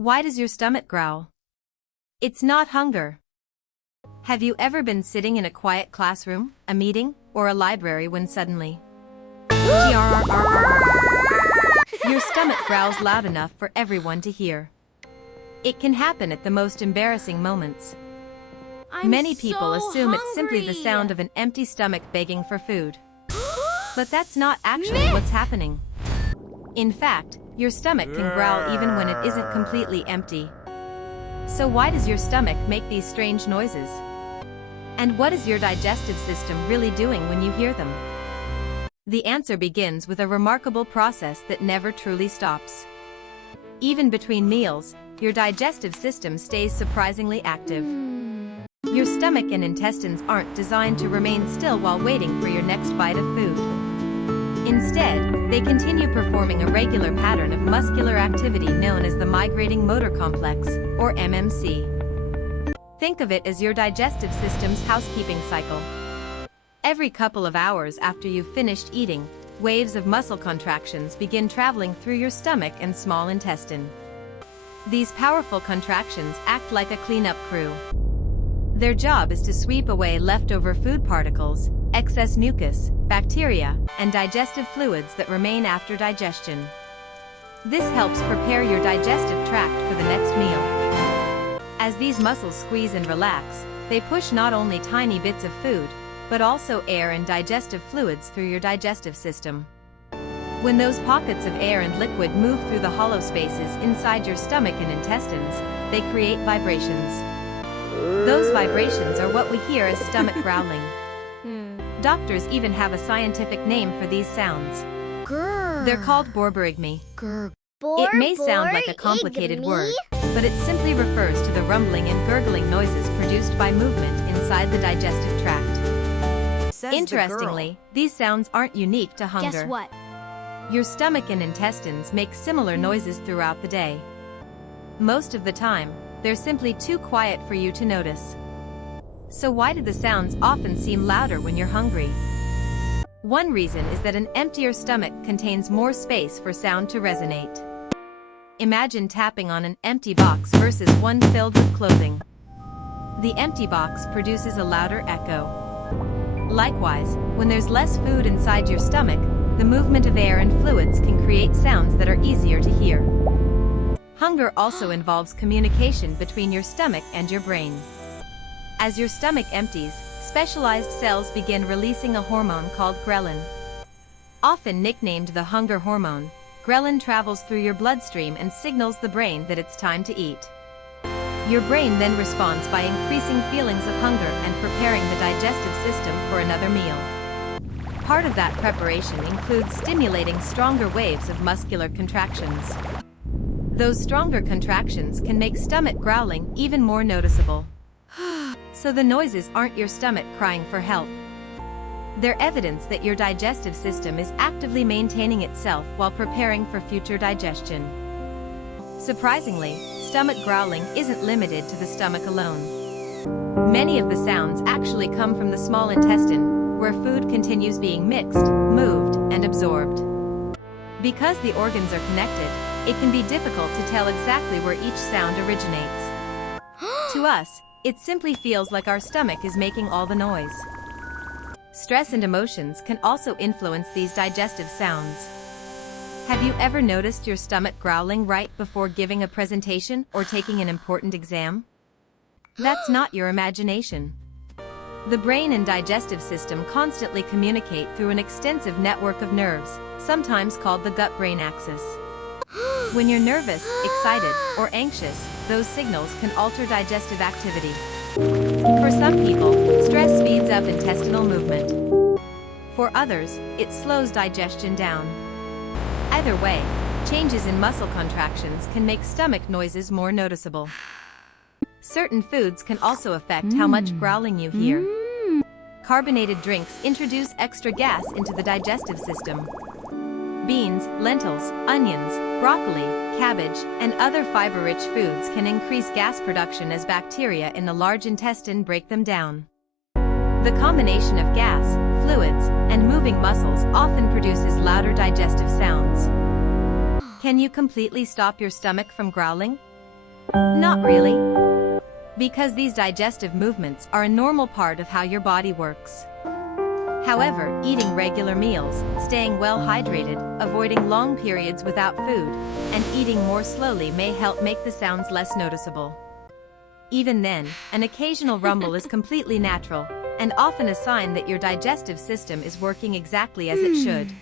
Why does your stomach growl? It's not hunger. Have you ever been sitting in a quiet classroom, a meeting, or a library when suddenly your stomach growls loud enough for everyone to hear? It can happen at the most embarrassing moments. Many people assume it's simply the sound of an empty stomach begging for food. But that's not actually what's happening. In fact, your stomach can growl even when it isn't completely empty. So why does your stomach make these strange noises? And what is your digestive system really doing when you hear them? The answer begins with a remarkable process that never truly stops. Even between meals, your digestive system stays surprisingly active. Your stomach and intestines aren't designed to remain still while waiting for your next bite of food. Instead, they continue performing a regular pattern of muscular activity known as the Migrating Motor Complex, or MMC. Think of it as your digestive system's housekeeping cycle. Every couple of hours after you've finished eating, waves of muscle contractions begin traveling through your stomach and small intestine. These powerful contractions act like a cleanup crew. Their job is to sweep away leftover food particles, excess mucus, bacteria, and digestive fluids that remain after digestion. This helps prepare your digestive tract for the next meal. As these muscles squeeze and relax, they push not only tiny bits of food, but also air and digestive fluids through your digestive system. When those pockets of air and liquid move through the hollow spaces inside your stomach and intestines, they create vibrations. Those vibrations are what we hear as stomach growling. Doctors even have a scientific name for these sounds. Grrrr. They're called borborygmi. Grrrr. It may sound like a complicated word, but it simply refers to the rumbling and gurgling noises produced by movement inside the digestive tract. Interestingly, these sounds aren't unique to hunger. Guess what? Your stomach and intestines make similar noises throughout the day. Most of the time, they're simply too quiet for you to notice. So why do the sounds often seem louder when you're hungry? One reason is that an emptier stomach contains more space for sound to resonate. Imagine tapping on an empty box versus one filled with clothing. The empty box produces a louder echo. Likewise, when there's less food inside your stomach, the movement of air and fluids can create sounds that are easier to hear. Hunger also involves communication between your stomach and your brain. As your stomach empties, specialized cells begin releasing a hormone called ghrelin. Often nicknamed the hunger hormone, ghrelin travels through your bloodstream and signals the brain that it's time to eat. Your brain then responds by increasing feelings of hunger and preparing the digestive system for another meal. Part of that preparation includes stimulating stronger waves of muscular contractions. Those stronger contractions can make stomach growling even more noticeable. So the noises aren't your stomach crying for help. They're evidence that your digestive system is actively maintaining itself while preparing for future digestion. Surprisingly, stomach growling isn't limited to the stomach alone. Many of the sounds actually come from the small intestine, where food continues being mixed, moved, and absorbed. Because the organs are connected, it can be difficult to tell exactly where each sound originates. To us, it simply feels like our stomach is making all the noise. Stress and emotions can also influence these digestive sounds. Have you ever noticed your stomach growling right before giving a presentation or taking an important exam? That's not your imagination. The brain and digestive system constantly communicate through an extensive network of nerves, sometimes called the gut-brain axis. When you're nervous, excited, or anxious, those signals can alter digestive activity. For some people, stress speeds up intestinal movement. For others, it slows digestion down. Either way, changes in muscle contractions can make stomach noises more noticeable. Certain foods can also affect how much growling you hear. Carbonated drinks introduce extra gas into the digestive system. Beans, lentils, onions, broccoli, cabbage, and other fiber-rich foods can increase gas production as bacteria in the large intestine break them down. The combination of gas, fluids, and moving muscles often produces louder digestive sounds. Can you completely stop your stomach from growling? Not really. Because these digestive movements are a normal part of how your body works. However, eating regular meals, staying well hydrated, avoiding long periods without food, and eating more slowly may help make the sounds less noticeable. Even then, an occasional rumble is completely natural, and often a sign that your digestive system is working exactly as it should.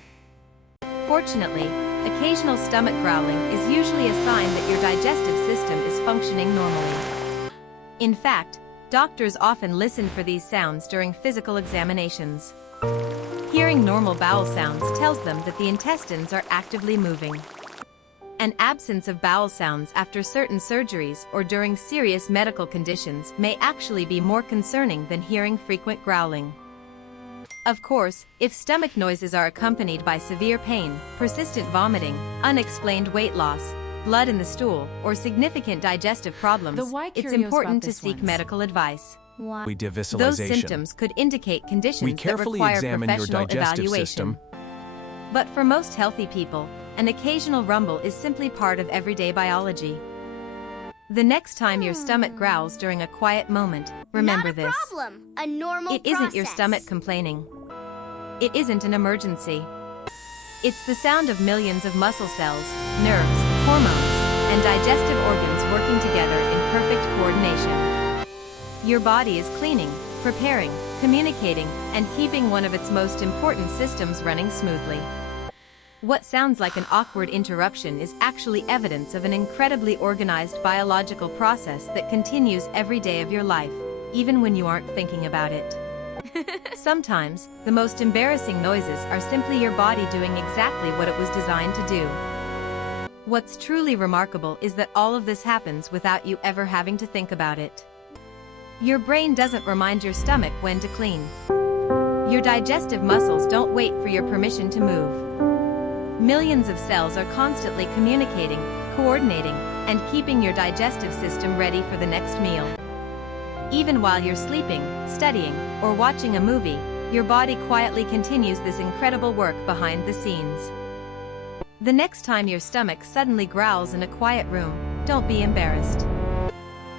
Fortunately, occasional stomach growling is usually a sign that your digestive system is functioning normally. In fact, doctors often listen for these sounds during physical examinations. Hearing normal bowel sounds tells them that the intestines are actively moving. An absence of bowel sounds after certain surgeries or during serious medical conditions may actually be more concerning than hearing frequent growling. Of course, if stomach noises are accompanied by severe pain, persistent vomiting, unexplained weight loss, blood in the stool, or significant digestive problems, it's important to seek medical advice. Those symptoms could indicate conditions that require professional evaluation. But for most healthy people, an occasional rumble is simply part of everyday biology. The next time your stomach growls during a quiet moment, remember this. A normal It isn't your stomach complaining. It isn't an emergency. It's the sound of millions of muscle cells, nerves, hormones, and digestive organs working together in perfect coordination. Your body is cleaning, preparing, communicating, and keeping one of its most important systems running smoothly. What sounds like an awkward interruption is actually evidence of an incredibly organized biological process that continues every day of your life, even when you aren't thinking about it. Sometimes, the most embarrassing noises are simply your body doing exactly what it was designed to do. What's truly remarkable is that all of this happens without you ever having to think about it. Your brain doesn't remind your stomach when to clean. Your digestive muscles don't wait for your permission to move. Millions of cells are constantly communicating, coordinating, and keeping your digestive system ready for the next meal. Even while you're sleeping, studying, or watching a movie, your body quietly continues this incredible work behind the scenes. The next time your stomach suddenly growls in a quiet room, don't be embarrassed.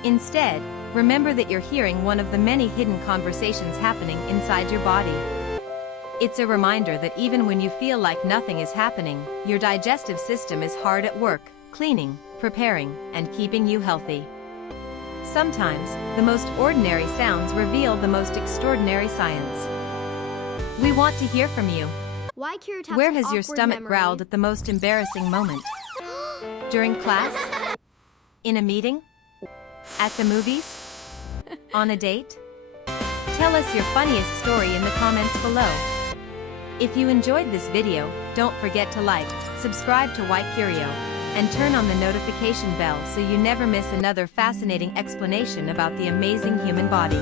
Instead, remember that you're hearing one of the many hidden conversations happening inside your body. It's a reminder that even when you feel like nothing is happening, your digestive system is hard at work, cleaning, preparing, and keeping you healthy. Sometimes, the most ordinary sounds reveal the most extraordinary science. We want to hear from you. Where has your stomach growled at the most embarrassing moment? During class? In a meeting? At the movies? On a date? Tell us your funniest story in the comments below. If you enjoyed this video, don't forget to like, subscribe to WhyCurio, and turn on the notification bell so you never miss another fascinating explanation about the amazing human body.